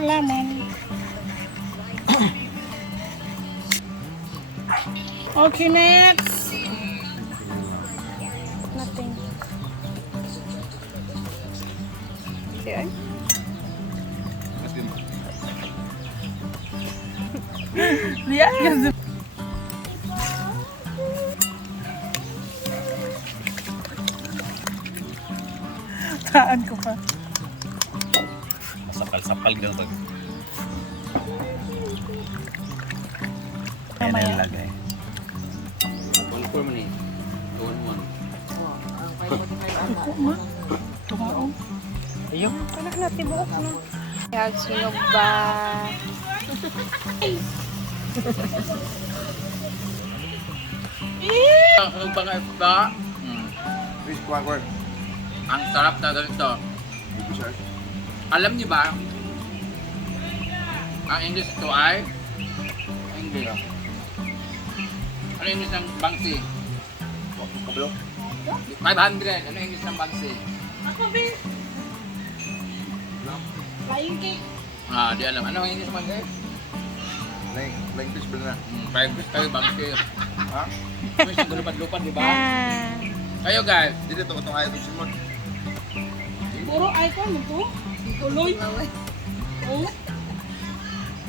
lemon. Okay, next. Nothing. See, lihat kan? Taan ko pa. Sapal-sapal gitu pag. Mamaya. Ayan nilagay. 1-4 man eh. 1-1. Tuko ma. Tumaon. Ayun. Anak natin buok na. Yag sinog ba? Ang mga isda, Fish quack. ang sarap na ganito. Alam niyo ba, ang English to ay English. Ano English ng bangsi? 500. Ano English ng bangsi? Ako, be. Flying cake. Ah, di alam. Ano ang English ng bangsi? Like fish ba na? 5 fish tayo bangsi. Ha? Ano siya lupad-lupad, di ba? Ah. Kayo guys, Dito itong ayaw itong simod. Puro icon ito. Tuloy. Oh.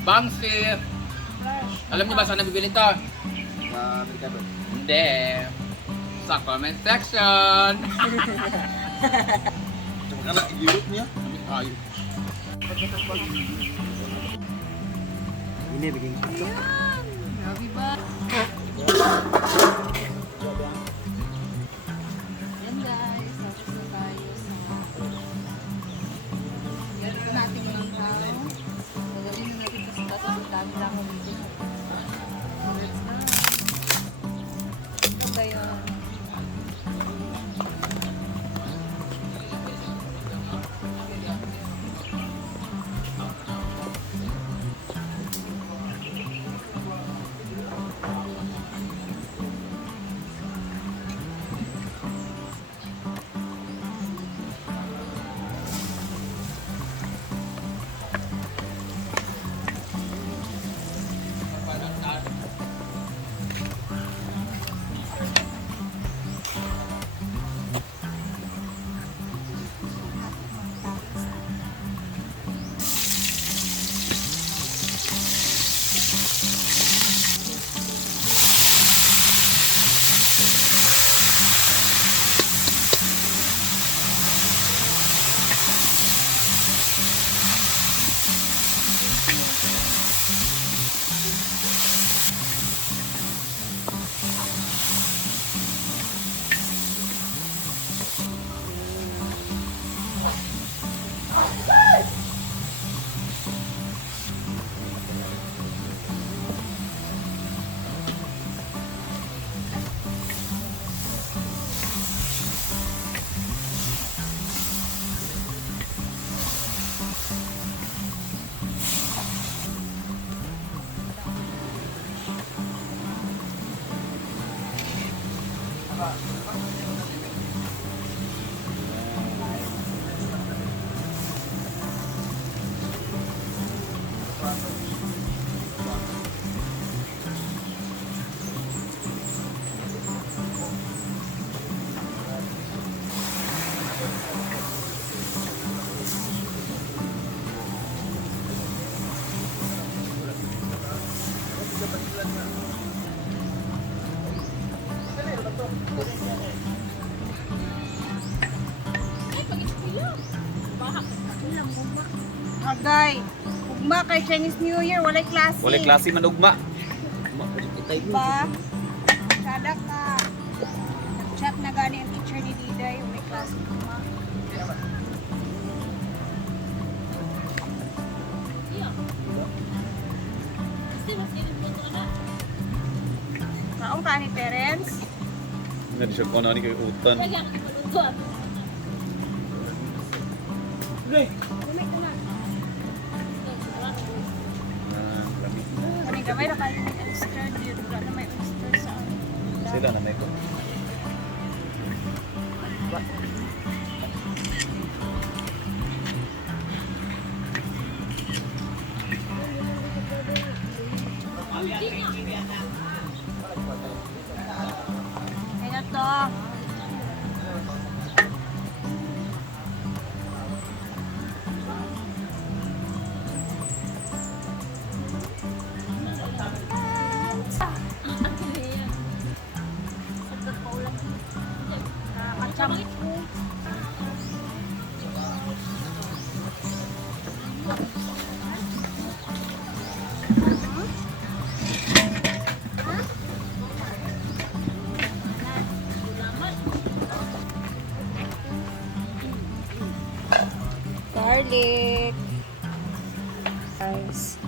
bangsi. Alam niyo ba saan nabibili ito? Sa Mercado. Hindi. Sa comment section. Tsaka ka na, i-Europe niya. Ay, Ini bikin ito. Grabe ba? Yan guys, tapos na tayo sa yan na natin yung tao. Gagawin na natin kasi tapos ang dami lang ako dito. Let's go. Ito ba yun? Agay, ugma kay Chinese New Year, walay klase. Walay klase man ugma. Ba? Sada ka. Nag-chat na gani ang teacher ni Diday, walay klase ugma. Kaong ka ni Terence? Nga di siya kung ano ni kay utan. Kumik ko na. Kani gamay na kayo ng oyster, wala na may oyster sa Sila na may ko. no? Macam garlic. Guys.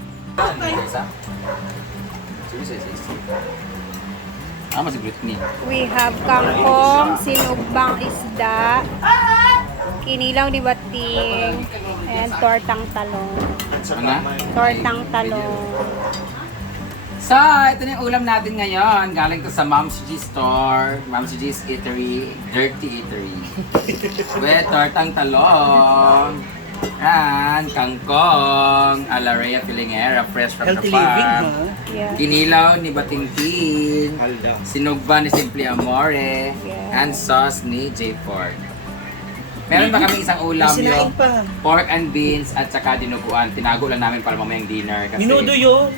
Masih Britney. We have kangkong, sinugbang isda, kinilaw ni bating, and tortang talong. Ano? Tortang talong. So, ito na yung ulam natin ngayon. Galing to sa Mom's G Store. Mom's G's Eatery. Dirty Eatery. With tortang talong. And kangkong. A la Rhea Filingera. Fresh from the Healthy living, farm. ha? Yeah. Kinilaw ni Batingtin. Halda. Sinugba ni Simply Amore. Yeah. And sauce ni J. Ford. Meron ba kami isang ulam Sinaing yung pa. pork and beans at saka dinuguan. Tinago lang namin para mamayang dinner. Kasi Minudo yun.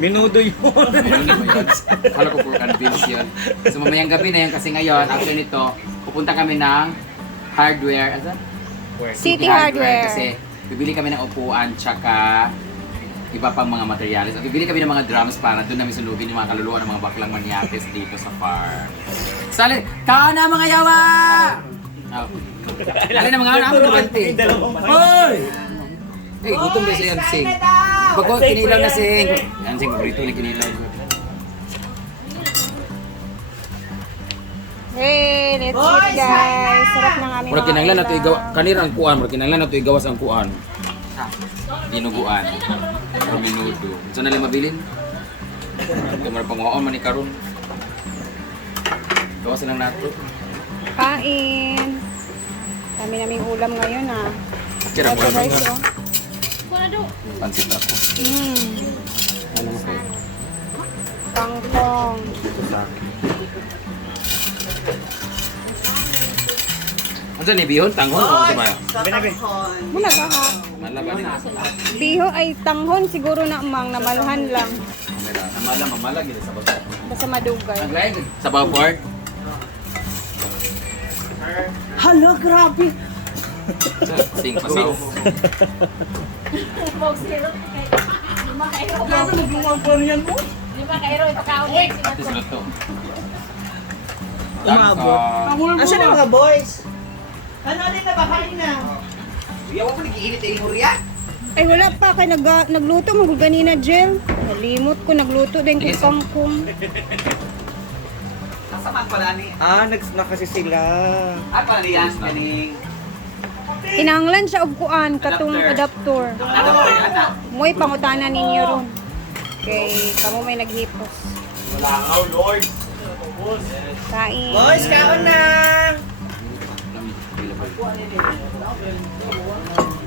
Minudo yun. Ano ba yun? Kala ko pork and beans yun. So mamayang gabi na yun kasi ngayon, after nito, pupunta kami ng hardware. Ano? City Hardware. Kasi bibili kami ng upuan tsaka iba pang mga materials. At bibili kami ng mga drums para doon namin sunugin yung mga kaluluwa ng mga baklang maniates dito sa farm. Sali! Kaan na mga yawa! Oh. Alin na mga anak mo nabante. Hoy! Eh, gutom din siya yan, Sing. Bago, kinilaw na, Sing. Yan, Sing, paborito ni kinilaw. Hey, let's eat guys. Sarap ng aming Murag kinanglan na ito ulam. igawa, kanira ang kuan, murag kinanglan na ito igawas ang kuan. Dinuguan. O minudo. Saan na lang mabilin? Kamara panguhaan man ni Karun. Gawas lang nato. Kain. Kami naming ulam ngayon ah. Kira Ito mo guys lang. oh. Pansit ako. Ano mo ko? Kangkong. Ano saan ni Bihon? Tanghon o sa bayo? Muna ba ha? Malaban ni. Biho ay tanghon siguro na mang namaluhan lang. Mamala gila sa bata. Basta madugay. Naglayan sa bawport. Hala, grabe. Sing pasaw. Grabe, naglungan pa niyan mo. Ito sila to. Umabot. Asan ang mga boys? Ano din na ba kanina? Iyaw ko nagiinit ay hurya. Ay wala pa kay nagluto mo ganina Jel. Nalimot ko nagluto din ko kangkong. Nasa man pala ni. Na kasi sila. Pala ni yan kaning. Kinahanglan siya og kuan katong adapter. Ano pa yan na? Moy pangutana ninyo ron. Kay kamo may naghipos. Wala nga Lord. Kain. Boys, kaon na!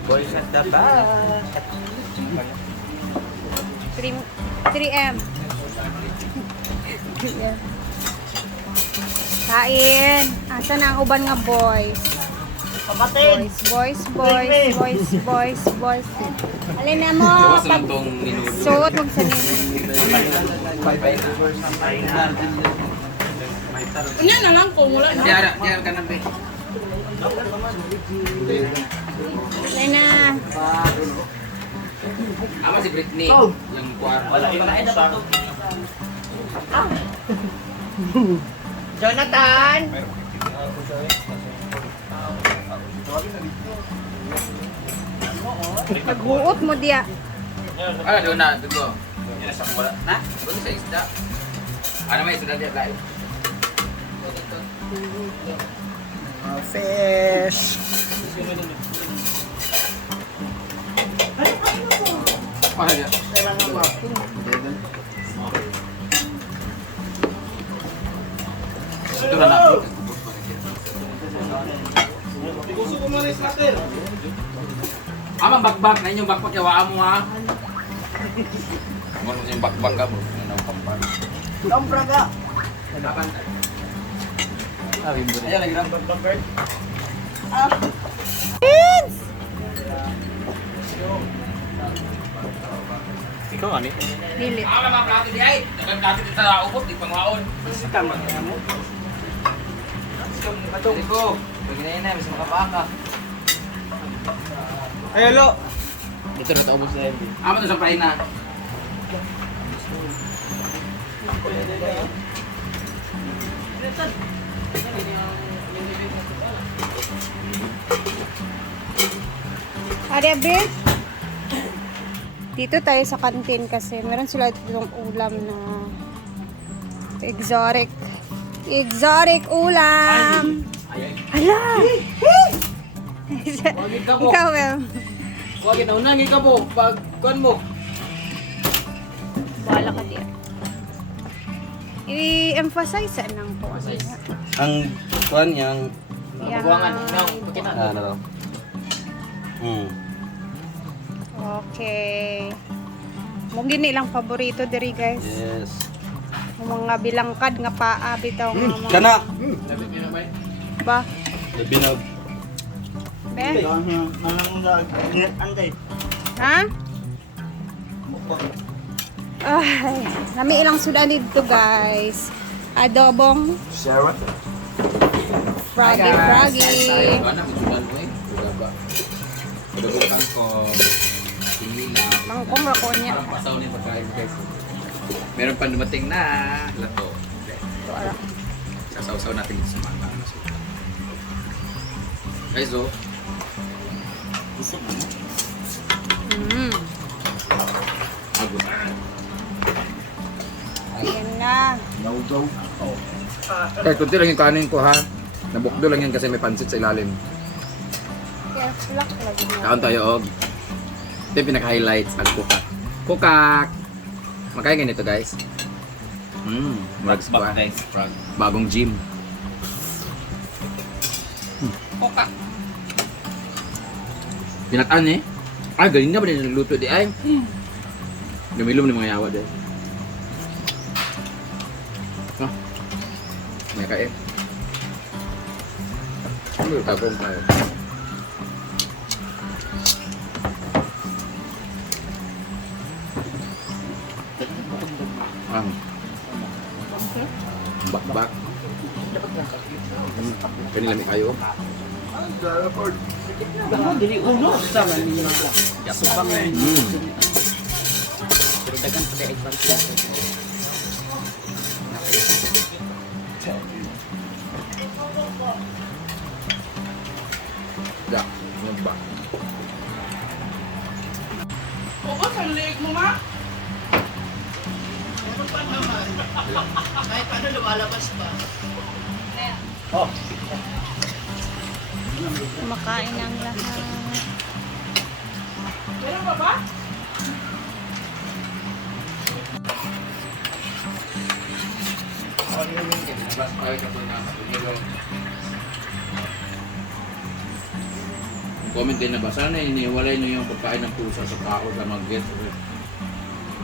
Boys at the back. 3M. Kain. Asa na ang uban nga boys? Kapatid. Boys. Alin na mo? Gawas lang tong minudo. Suot mo sa nino. Diyan ka na be. Alin na. Ama si Britney. Yung kuan. Wala iba na dapat to. Jonathan! Naghuot mo diya. Doon na, doon. Na? Doon sa isda. Ano may isda diyan tayo? Fish! Ano diyan? Ito na na. Amang bakbak na inyong bakbak yawaan mo ha. Ano yung bakbak ka bro? Ano bakbak? Kampraga. Kapan? Ayan, lagi na. Vince! Ikaw ano? Dili. Ako na mga plato di ay. Dagang plato din sa ubos, di pangwaon. Tama ka mo. Dali ko. Pag na mas makapaka. Ay, alo. Ito na taubos na yun. Amo to sa pahin na. Ari, Abel? Dito tayo sa kantin kasi meron sila ditong ulam na exotic. Exotic ulam! Hala! Ikaw, Mel. Huwag ito, unangin ka po. Pag kuhan mo. Bahala ka diyan. I-emphasize lang po. Ang kuan yang Buwangan. No, pagkita. ano. Okay. Mungkin nilang paborito diri guys. Yes. Ang mga bilangkad nga paa bitaw nga mga Kana. Sabi mo na ba? ba? Binag. Be? Antay. Ha? Ay, nami ilang sudan dito guys. Adobong Sarah. froggy froggy. Ano, magsudan mo eh. Bugaba. Budugukan ko. Tingila. Mangkong rako niya. Parang pasaw niya pagkain guys. Meron pa dumating na lato. Ito ara. Sasaw-saw natin sa mata. Guys, oh. Agos. Ayan na. Kahit kunti lang yung kanin ko ha. Nabukdo lang yan kasi may pansit sa ilalim. Careful lagi na. Kaon tayo og. Ito yung pinaka-highlights ang kukak. Kukak! Makain ganito guys. Mags pa. Bagong gym. Kukak! Pinataan eh. Ay, galing na ba nila nagluto di ay? Lumilom ng mga yawa dahil. May kain. Ano yung tagong tayo? Bak-bak. Kanila may kayo. Dili uno sa Manila. Subang Pero dagan pa dai advance. Da, nyoba. Oo, sa leg mo, ma. Kahit paano lumalabas pa. Kumakain ang lahat. Meron ba ba? Comment din na ba? Sana iniwalay nyo yung pagkain ng pusa sa tao sa mga guest.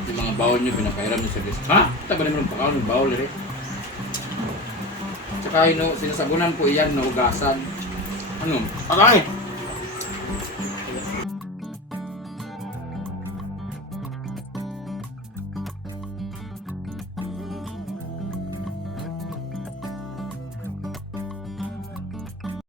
Yung mga bawal nyo, pinapairam nyo sa guest. Ha? Taba naman ang pagkain ng bawal eh. Tsaka yun, sinasabunan po iyan na ugasan. Ano? Agay.